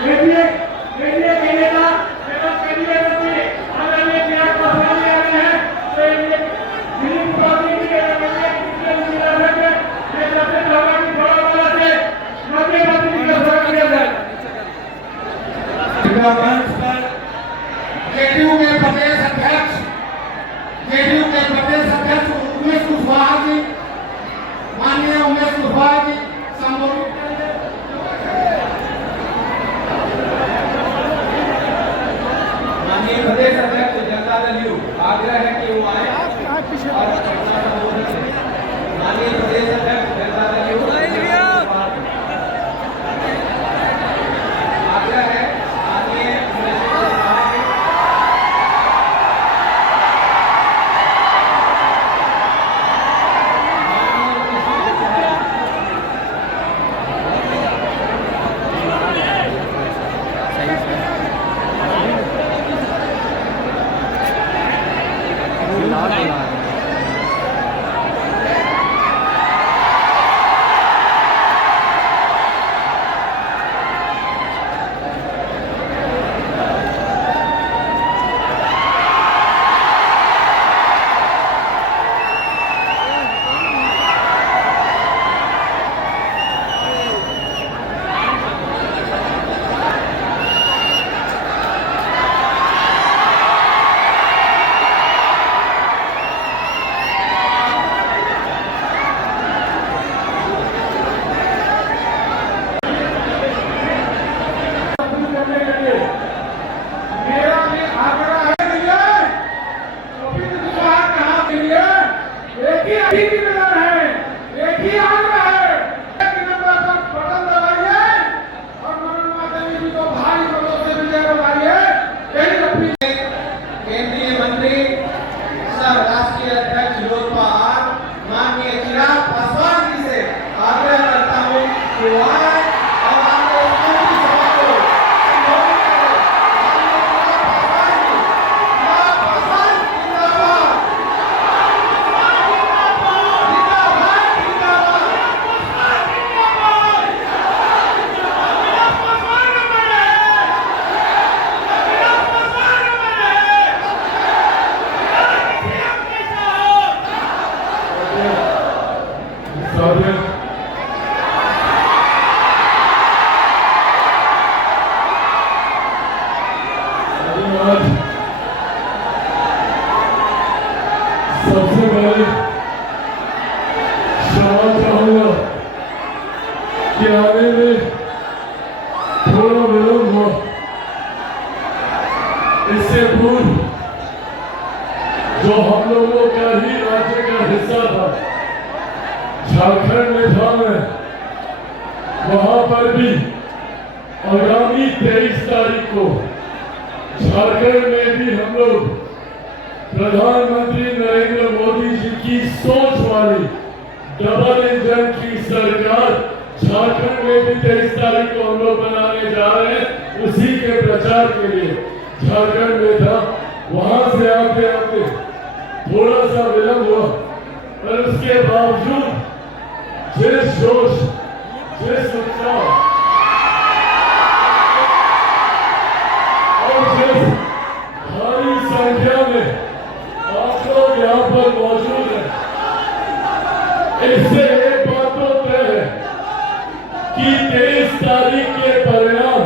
NDA के नेता एवं केंद्रीय मंत्री आदरणीय चिराग पासवान जी आ रहे हैं। तो दिलीप चौधरी जी एवं जिला अध्यक्ष होगा कि थोड़ा वाला से मंत्री का स्वागत किया जाए। जेडीयू के प्रदेश अध्यक्ष उमेश कुशवाहा जी, माननीय उमेश कुशवाहा जी संबोधित करेंगे। माननीय प्रदेश अध्यक्ष जनता दल यू आग्रह है कि वो आए और अपना संबोधन करें। माननीय प्रदेश अध्यक्ष जनता दल यू आग्रह है माननीय उमेश कुशवाहा जी सबसे पहले क्षमा चाहूंगा कि आने में थोड़ा विलंब हुआ। इससे पूर्व जो हम लोगों का ही राज्य का हिस्सा था, झारखंड में था मैं, वहां पर भी आगामी 23 तारीख को झारखंड में भी हम लोग प्रधानमंत्री नरेंद्र मोदी जी की सोच वाली डबल इंजन की सरकार झारखंड में भी 23 तारीख को हम लोग बनाने जा रहे हैं। उसी के प्रचार के लिए झारखंड में था, वहां से आते आते थोड़ा सा विलंब हुआ, पर उसके बावजूद जिस जोश, जिस उत्साह और जिस भारी संख्या में आप लोग यहाँ पर मौजूद हैं, इससे एक बात तो तय है कि 23 तारीख के परिणाम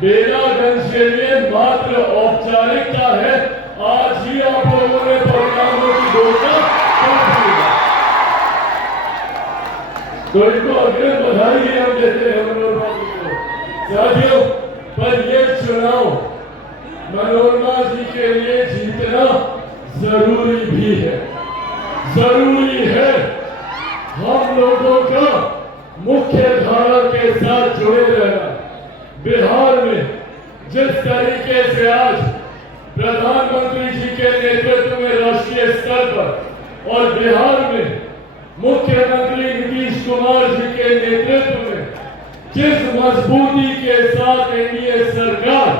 बेलागंज के लिए मात्र औपचारिकता है। आज ही आप लोगों ने परिणामों की घोषणा कर दी है, तो इनको अग्रिम बधाई हम देते हैं मनोरमा जी को। साथियों, पर ये चुनाव मनोरमा जी के लिए जीतना जरूरी भी है। जरूरी है हम लोगों का मुख्य धारा के साथ जुड़े रहना। बिहार में जिस तरीके से आज प्रधानमंत्री जी के नेतृत्व में राष्ट्रीय स्तर पर और बिहार में मुख्यमंत्री नीतीश कुमार जी के नेतृत्व में जिस मजबूती के साथ एनडीए सरकार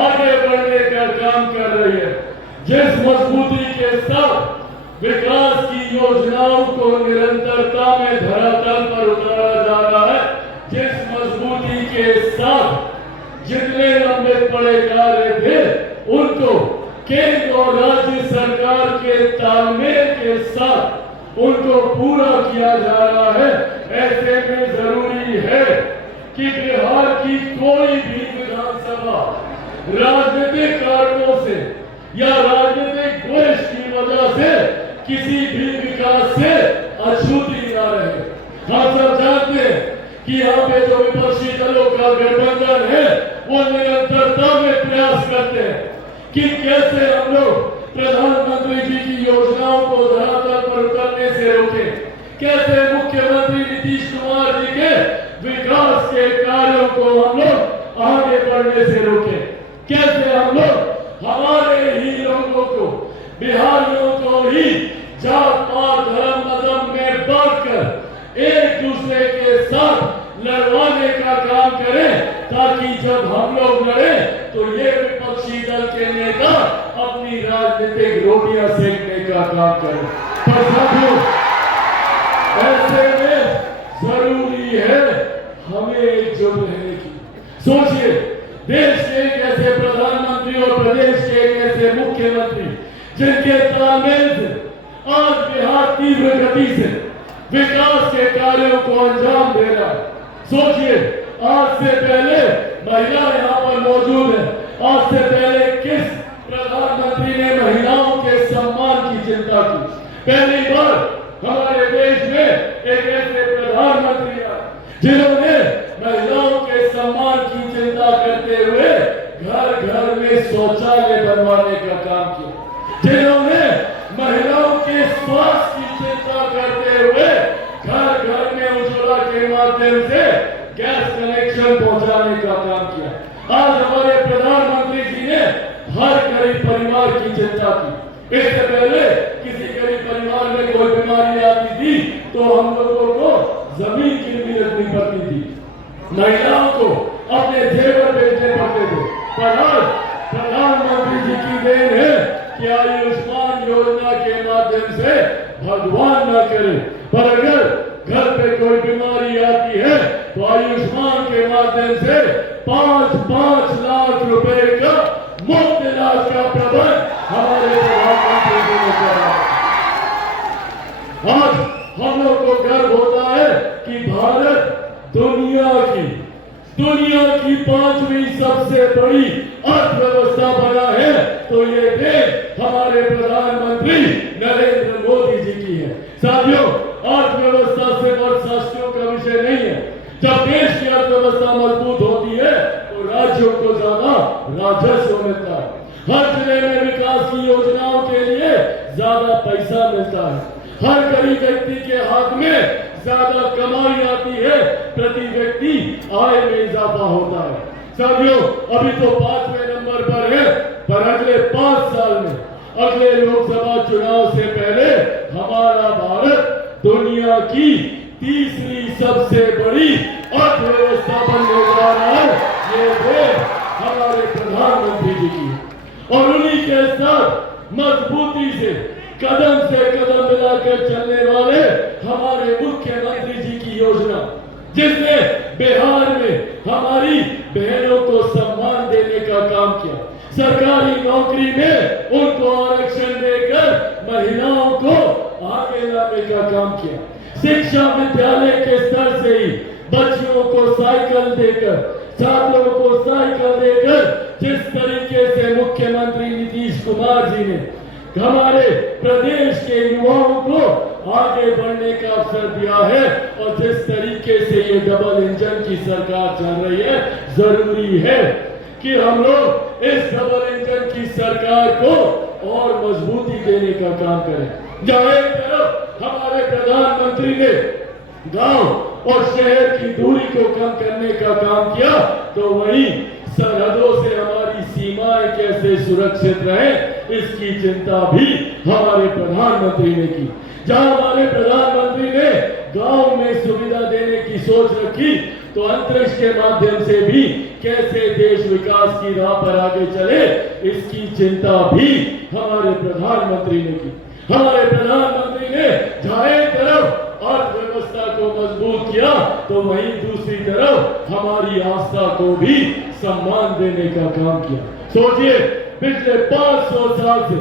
आगे बढ़ने का काम कर रही है, जिस मजबूती के साथ विकास की योजनाओं को निरंतरता में धरातल पर उतारा जा रहा है, जिस मजबूती के साथ पड़े कार्य थे उनको केंद्र और राज्य सरकार के तालमेल के साथ उनको पूरा किया जा रहा है। ऐसे में जरूरी है कि बिहार की कोई भी विधानसभा राजनीतिक कारणों से या राजनीतिक द्वेष की वजह से किसी भी विकास से अछूती ना रहे। हम सब जानते हैं कि यहाँ पे जो विपक्षी दलों का गठबंधन है वो निरंतरता में प्रयास करते हैं कि कैसे हम लोग प्रधानमंत्री जी की योजनाओं को धरातल पर उतरने से रोकें, कैसे मुख्यमंत्री नीतीश कुमार जी के विकास के कार्यों को हम लोग आगे बढ़ने से रोकें, कैसे हम लोग हमारे ही लोगों को, बिहारियों को ही जात पात धर्म मजहब में बांटकर एक दूसरे के साथ लड़वाने का काम करें, ताकि जब हम लोग लड़े तो ये विपक्षी दल के नेता अपनी राजनीतिक रोटियां सेकने का काम करें। पर साथियों, ऐसे में जरूरी है हमें एकजुट रहने की। सोचिए, देश के एक ऐसे प्रधानमंत्री और प्रदेश के एक ऐसे मुख्यमंत्री जिनके तालमेल से आज बिहार तीव्र गति से विकास के कार्यों को अंजाम दे रहा है। सोचिए, आज से पहले महिला यहाँ पर मौजूद है, आज से पहले किस प्रधानमंत्री ने महिलाओं के सम्मान की चिंता की? पहली बार हमारे देश में एक ऐसे प्रधानमंत्री आए जिन्होंने महिलाओं के सम्मान की चिंता करते हुए घर घर में शौचालय बनवाने का काम किया, जिन्होंने महिलाओं के स्वास्थ्य की चिंता करते हुए घर घर में उज्ज्वला के माध्यम से गैस कनेक्शन पहुंचाने का काम किया। आज हमारे प्रधानमंत्री जी ने हर गरीब परिवार की चिंता की। इससे पहले किसी गरीब परिवार में कोई बीमारी आती थी तो हम लोगों को जमीन गिरवी रखनी पड़ती थी, महिलाओं को अपने जेवर बेचने पड़ते थे। पर आज प्रधानमंत्री जी की देन है कि आयुष्मान योजना के माध्यम से भगवान न करे, पर अगर घर पे कोई बीमारी आती है तो आयुष्मान के माध्यम से 5-5 लाख रुपए का मुफ्त इलाज का प्रबंध हमारे प्रधानमंत्री जी ने करा। आज हम लोग को गर्व होता है कि भारत दुनिया की 5वीं सबसे बड़ी अर्थव्यवस्था बना है, तो ये देश हमारे प्रधानमंत्री नरेंद्र मोदी जी की है। साथियों, अर्थव्यवस्था से अर्थशास्त्रियों का विषय नहीं है। जब देश की अर्थव्यवस्था मजबूत होती है तो राज्यों को ज्यादा राजस्व मिलता है, हर जिले में विकास की योजनाओं के लिए ज्यादा पैसा मिलता है, हर गरीब व्यक्ति के हाथ में ज्यादा कमाई आती है, प्रति व्यक्ति आय में इजाफा होता है। साथियों, अभी तो 5वें नंबर पर है, पर अगले 5 साल में, अगले लोकसभा चुनाव से पहले हमारा भारत दुनिया की 3री सबसे बड़ी अर्थव्यवस्था बनने जा रहा है। ये देश हमारे प्रधानमंत्री जी की, और उन्हीं के साथ मजबूती से कदम मिलाकर चलने वाले हमारे मुख्यमंत्री जी की योजना, जिसने बिहार में हमारी बहनों को सम्मान देने का काम किया, सरकारी नौकरी में उनको आरक्षण देकर महिलाओं को आगे लाने का काम किया, शिक्षा विद्यालय के स्तर से ही बच्चियों को साइकिल देकर, छात्रों को साइकिल देकर जिस तरीके से मुख्यमंत्री नीतीश कुमार जी ने हमारे प्रदेश के युवाओं को आगे बढ़ने का अवसर दिया है, और जिस तरीके से ये डबल इंजन की सरकार चल रही है, जरूरी है कि हम लोग इस डबल इंजन की सरकार को और मजबूती देने का काम करें। जहां एक तरफ हमारे प्रधानमंत्री ने गांव और शहर की दूरी को कम करने का काम किया, तो वहीं सरहदों से हमारी सीमाएं कैसे सुरक्षित रहे, इसकी चिंता भी हमारे प्रधानमंत्री ने की। जहां हमारे प्रधानमंत्री ने गांव में सुविधा देने की सोच रखी, तो अंतरिक्ष के माध्यम से भी कैसे देश विकास की राह पर आगे चले, इसकी चिंता भी हमारे प्रधानमंत्री ने की। हमारे प्रधानमंत्री ने जहां एक तरफ अर्थव्यवस्था को मजबूत किया, तो वहीं दूसरी तरफ हमारी आस्था को भी सम्मान देने का काम किया। सोचिए, पिछले 500 साल से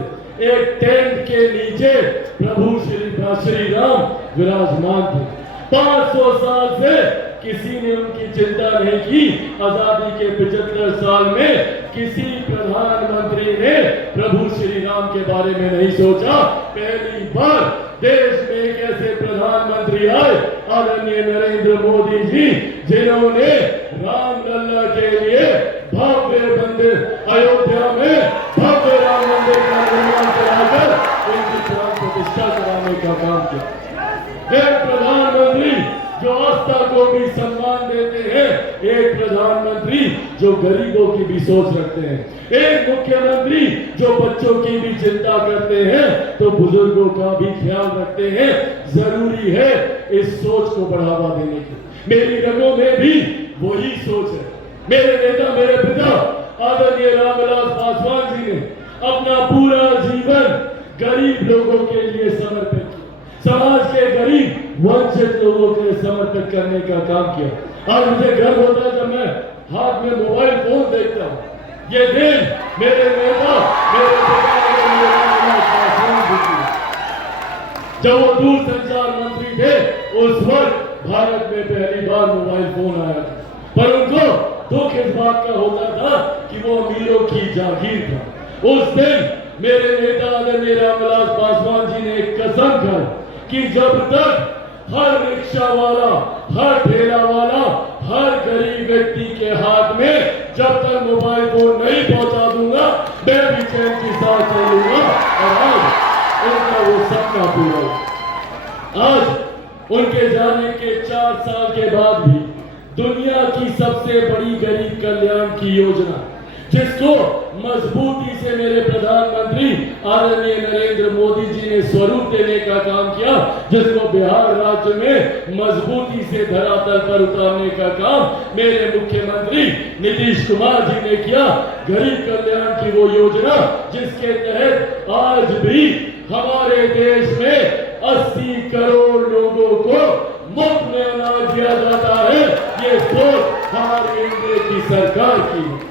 एक टेंट के नीचे प्रभु श्री राम विराजमान थे। 500 साल से किसी ने उनकी चिंता नहीं की। आजादी के 75 साल में किसी प्रधानमंत्री ने प्रभु श्री राम के बारे में नहीं सोचा। पहली बार देश में एक ऐसे प्रधानमंत्री आए, आदरणीय नरेंद्र मोदी जी, जिन्होंने रामलला के लिए भव्य मंदिर अयोध्या में भव्य राम मंदिर का निर्माण कराकर उनकी प्राण प्रतिष्ठा कराने का काम किया। एक प्रधानमंत्री जो आस्था को भी सम्मान देते हैं, एक प्रधानमंत्री जो गरीबों की भी सोच रखते हैं, एक मुख्यमंत्री जो बच्चों की भी चिंता करते हैं तो बुजुर्गों का भी ख्याल रखते हैं। जरूरी है इस सोच को बढ़ावा देने की। मेरी रगों में भी वही सोच है। मेरे नेता, मेरे पिता आदरणीय रामविलास पासवान जी ने अपना पूरा जीवन गरीब लोगों के लिए समर्पित किया। समाज के गरीब वंचित लोगों के लिए समर्पित करने का काम किया। आज मुझे गर्व होता है जब मैं हाथ में मोबाइल फोन देखता हूँ। ये दिन मेरे नेता, मेरे जब वो दूरसंचार मंत्री थे, उस वक्त भारत में पहली बार मोबाइल फोन आया था, पर उनको दुख इस बात का होता था कि वो अमीरों की जागीर था। उस दिन मेरे नेता आदरणीय रामविलास पासवान जी ने एक कसम खाई कि जब तक हर रिक्शा वाला, हर ठेला वाला, हर गरीब व्यक्ति के हाथ में जब तक मोबाइल फोन नहीं पहुंचा दूंगा, मैं भी चैन की सांस चलूंगा। और आज उनका वो सपना पूरा हुआ। आज उनके जाने के 4 साल के बाद भी दुनिया की सबसे बड़ी गरीब कल्याण की योजना, जिसको मजबूती से मेरे प्रधानमंत्री आदरणीय नरेंद्र मोदी जी ने स्वरूप देने का काम किया, जिसको बिहार राज्य में मजबूती से धरातल पर उतारने का काम मेरे मुख्यमंत्री नीतीश कुमार जी ने किया। गरीब कल्याण की वो योजना जिसके तहत आज भी हमारे देश में 80 करोड़ लोगों को मुफ्त में अनाज दिया जाता है। ये सोच हमारी एनडीए की सरकार की है।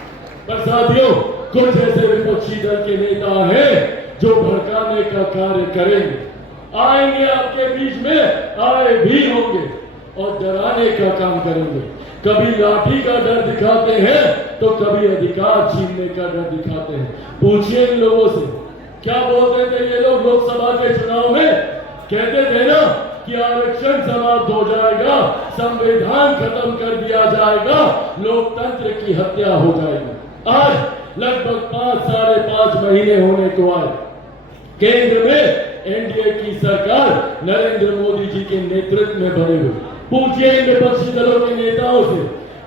पर साथियों, कुछ ऐसे विपक्षी दल के नेता हैं जो भड़काने का कार्य करेंगे, आएंगे आपके बीच में, आए भी होंगे और डराने का काम करेंगे। कभी लाठी का डर दिखाते हैं तो कभी अधिकार छीनने का डर दिखाते हैं। पूछिए इन लोगों से, क्या बोलते थे ये लोग लोकसभा के चुनाव में? कहते थे ना कि आरक्षण समाप्त हो जाएगा, संविधान खत्म कर दिया जाएगा, लोकतंत्र की हत्या हो जाएगी। आज लगभग 5-5.5 महीने होने को आए। केंद्र में एनडीए की सरकार नरेंद्र मोदी जी के नेतृत्व में बने हुए। पूछिए इन विपक्षी दलों के नेताओं से,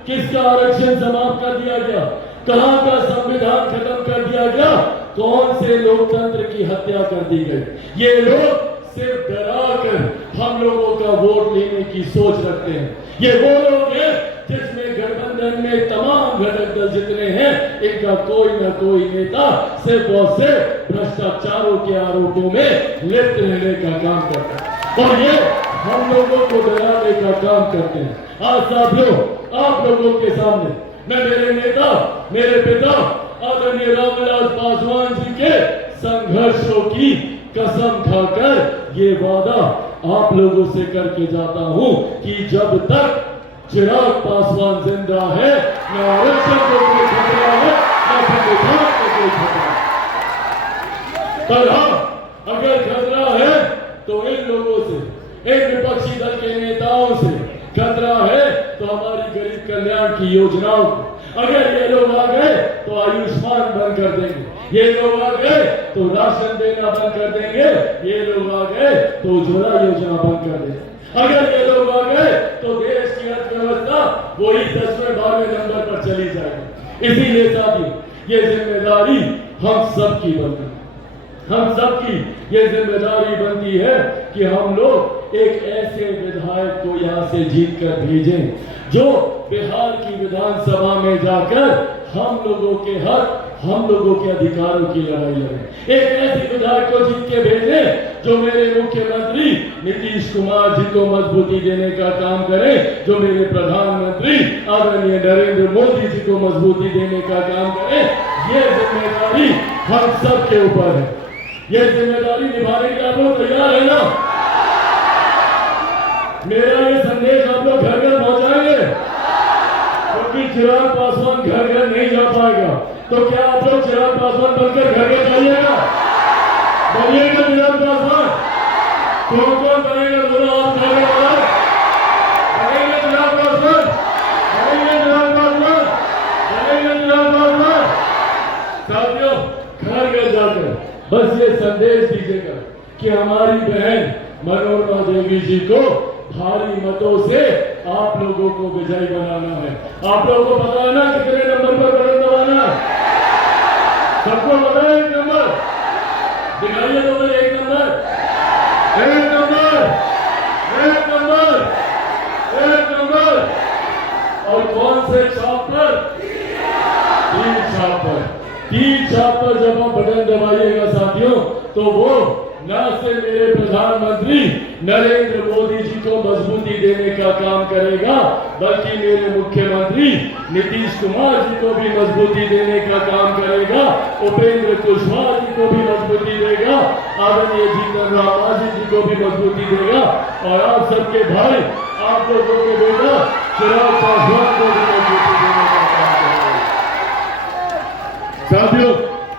किसका आरक्षण समाप्त कर दिया गया? कहां का संविधान खत्म कर दिया गया? कौन से लोकतंत्र की हत्या कर दी गई? ये लोग सिर्फ डराकर हम लोगों का वोट लेने की सोच रखते हैं। ये वो लोग हैं जिसमें गठबंधन में तमाम घटक दल जितने हैं, इनका कोई ना कोई नेता सिर्फ और सिर्फ भ्रष्टाचारों के आरोपों में लिप्त रहने का काम करता है और ये हम लोगों को डराने का काम करते हैं। आज साथियों, आप लोगों के सामने मैं मेरे नेता, मेरे पिता आदरणीय रामविलास पासवान जी के संघर्षों की कसम खाकर ये वादा आप लोगों से करके जाता हूं कि जब तक चिराग पासवान जिंदा है, न आरक्षण को कोई खतरा है, न संविधान को कोई खतरा है। पर हाँ, अगर खतरा है तो इन लोगों से, इन विपक्षी दल के नेताओं से खतरा है तो हमारी गरीब कल्याण की योजनाओं को। अगर ये लोग आ गए तो आयुष्मान बंद कर देंगे, ये लोग आ गए तो राशन देना बंद कर देंगे, ये लोग आ गए तो उज्ज्वला योजना बंद कर देंगे, अगर ये लोग आ गए तो देश की अर्थव्यवस्था वही 10वें-12वें नंबर पर चली जाएगी। इसीलिए साथियों, ये जिम्मेदारी हम सबकी बनती है। हम सबकी ये जिम्मेदारी बनती है कि हम लोग एक ऐसे विधायक को यहाँ से जीत कर भेजें जो बिहार की विधानसभा में जाकर हम लोगों के हक, हम लोगों के अधिकारों की लड़ाई लड़े। एक ऐसी विधायक को जीत के भेजे जो मेरे मुख्यमंत्री नीतीश कुमार जी को मजबूती देने का काम करे, जो मेरे प्रधानमंत्री आदरणीय नरेंद्र मोदी जी को मजबूती देने का काम करे। ये जिम्मेदारी हम सब के ऊपर है। ये जिम्मेदारी निभाने के लिए आप लोग तैयार है ना? मेरा ये संदेश आप लोग घर घर पहुंचाएंगे, क्योंकि चिराग पासवान घर घर नहीं जा पाएगा। तो क्या आप लोग चिराग पासवान बनकर घर घर जाइएगा? बनिएगा चिराग पासवान? कौन कौन बनेगा? दोनों हाथ खड़े वाला बनेंगे चिराग पासवान? बनेंगे चिराग पासवान? बनेंगे चिराग पासवान? साथियों, घर घर जाकर बस ये संदेश दीजिएगा कि हमारी बहन मनोरमा देवी जी को भारी मतों से आप लोगों को विजयी बनाना है। आप लोगों को पता है ना कितने नंबर पर बटन दबाना है? सबको पता है? एक नंबर दिखाइए तो मेरे, एक नंबर, एक नंबर, एक नंबर, एक नंबर। और कौन से छाप पर? तीन छाप पर। तीन छाप पर जब आप बटन दबाइएगा साथियों, तो वो न से मेरे प्रधानमंत्री नरेंद्र मोदी जी को मजबूती देने का काम करेगा, बल्कि मेरे मुख्यमंत्री नीतीश कुमार जी को भी मजबूती देने का काम करेगा, उपेंद्र कुशवाहा जी को भी मजबूती देगा, आदरणीय जीतन राम मांझी जी को भी मजबूती देगा, और आप सबके भाई, आप लोगों के बेटा चिराग पासवान को भी मजबूती देने का काम करेगा। साथियों,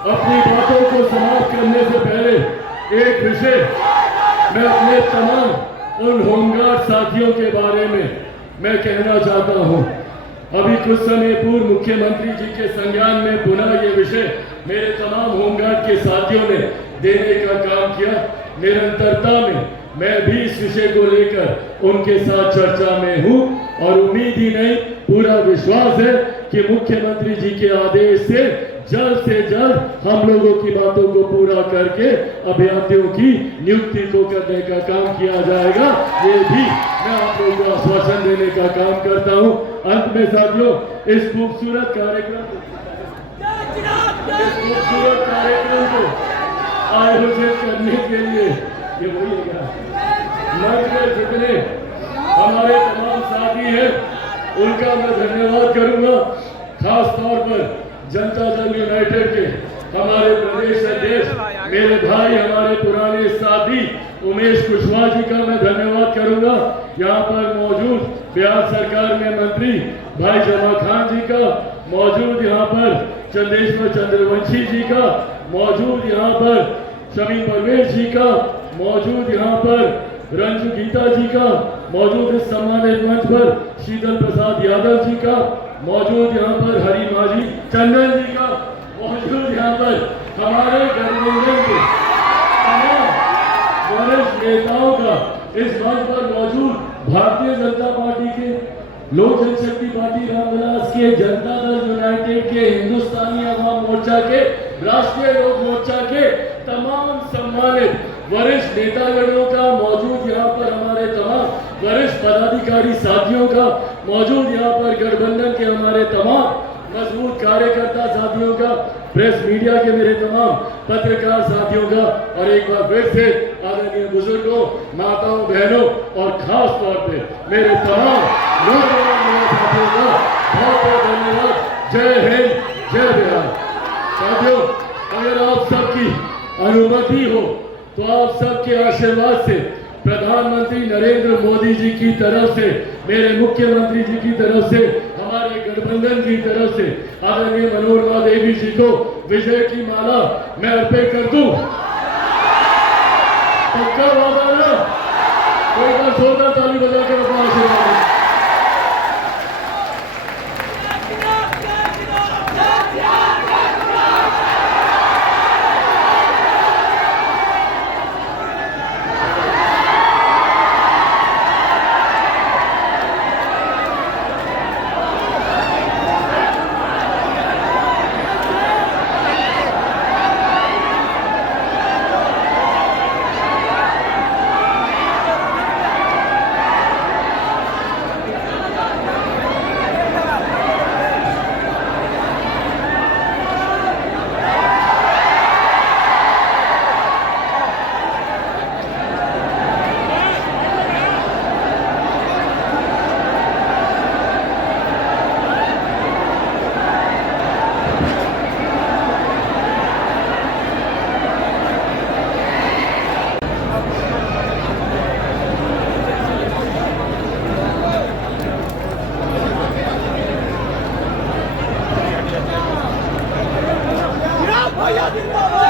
अपनी बातों को समाप्त करने से पहले एक विषय मैं अपने तमाम उन होमगार्ड साथियों के बारे में मैं कहना चाहता हूं। अभी कुछ समय पूर्व मुख्यमंत्री जी के संज्ञान में पुनः ये विषय मेरे तमाम होमगार्ड के साथियों ने देने का काम किया। निरंतरता में मैं भी इस विषय को लेकर उनके साथ चर्चा में हूं, और उम्मीद ही नहीं पूरा विश्वास है कि मुख्यमंत्री जी के आदेश से जल्द हम लोगों की बातों को पूरा करके अभ्यर्थियों की नियुक्ति को करने का काम किया जाएगा। ये भी मैं आप लोगों को आश्वासन देने का काम करता हूं। अंत में साथियों, इस खूबसूरत कार्यक्रम को आयोजित करने के लिए ये बोलिएगा मंच में जितने हमारे तमाम साथी हैं उनका मैं धन्यवाद करूंगा। खास तौर पर जनता दल यूनाइटेड के हमारे प्रदेश अध्यक्ष, मेरे भाई, हमारे पुराने साथी उमेश कुशवाहा जी का मैं धन्यवाद करूंगा। यहाँ पर मौजूद बिहार सरकार में मंत्री भाई जमा खान जी का, मौजूद यहाँ पर चंदेश्वर चंद्रवंशी जी का, मौजूद यहाँ पर शमी परवेश जी का, मौजूद यहाँ पर रंजू गीता जी का, मौजूद इस सम्मानित मंच पर शीतल प्रसाद यादव जी का, मौजूद यहाँ पर हरी माजी चंदन जी का, मौजूद यहाँ पर हमारे गठबंधन के तमाम वरिष्ठ नेताओं का, इस मंच पर मौजूद भारतीय जनता पार्टी के, लोक जनशक्ति पार्टी रामविलास के, जनता दल यूनाइटेड के, हिंदुस्तानी अवाम मोर्चा के, राष्ट्रीय लोक मोर्चा के तमाम सम्मानित वरिष्ठ नेतागणों का, मौजूद यहाँ पर हमारे तमाम वरिष्ठ पदाधिकारी साथियों का, मौजूद यहाँ पर गठबंधन के हमारे तमाम मजबूत कार्यकर्ता साथियों का, प्रेस मीडिया के मेरे तमाम पत्रकार साथियों का, और एक बार फिर से आदरणीय बुजुर्गों, माताओं, बहनों और खास तौर पे मेरे तमाम नौजवान साथियों का बहुत बहुत धन्यवाद। जय हिंद, जय बिहार। साथियों, अगर आप सबकी अनुमति हो तो आप सबके आशीर्वाद से प्रधानमंत्री नरेंद्र मोदी जी की तरफ से, मेरे मुख्यमंत्री जी की तरफ से, हमारे गठबंधन की तरफ से आदरणीय मनोरमा देवी जी को विजय की माला मैं अर्पित कर दूं। पक्का वादा ना? कोई बार जोरदार ताली बजा कर अपना आशीर्वाद। जिंदाबाद